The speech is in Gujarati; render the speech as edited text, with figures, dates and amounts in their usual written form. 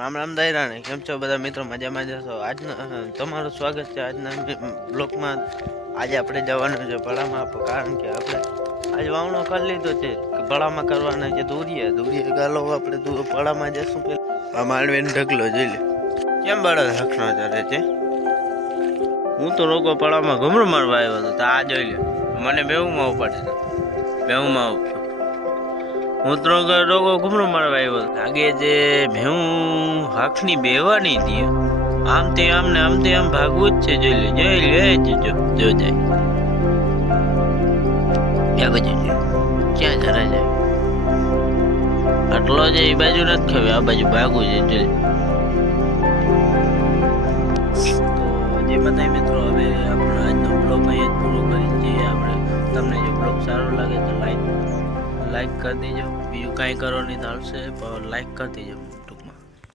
રામ રામ દાયરાને કેમ છો બધા મિત્રો? મજામાં જશો? આજના તમારું સ્વાગત છે આજના બ્લોગમાં. આજે આપણે જવાનું છે ભળામાં, કારણ કે આપણે આજ વાવણો કરી લીધો છે. ભળામાં કરવાના છે દૂરીએ ગાલો આપણે ભળામાં જશું. આ માંડવીનો ઢગલો જોઈ લે કેમ બળદ હખનો ચાલે છે. હું તો રોકો પડામાં ઘમરો મારવા આવ્યો હતો, તો આ જોઈ લે મને બેઉમાં ઉપાડે બેઉમાં હું તો રોગો ઘૂમરો મારવા આવ્યો. લાગે છે ભેવું હાખની બેવાની દે, આમ તે આમ ને આમ તે આમ ભાગવું જ છે. જોઈ લે જો જાય ક્યાં બાજુ જાય, ક્યાં જરા જાય. આટલો છે એ બાજુ નથી ખબર, આ બાજુ ભાગવું છે. જોઈ તો જે બધા મિત્રો, હવે આપણો આજનો બ્લોગ અહીંયા પૂરો કરી છીએ આપણે. તમને જો બ્લોગ સારો લાગે તો લાઈક કરી દેજો. બીજું કાંઈ કરો નહીં ચાલશે, પણ લાઈક કરી દેજો.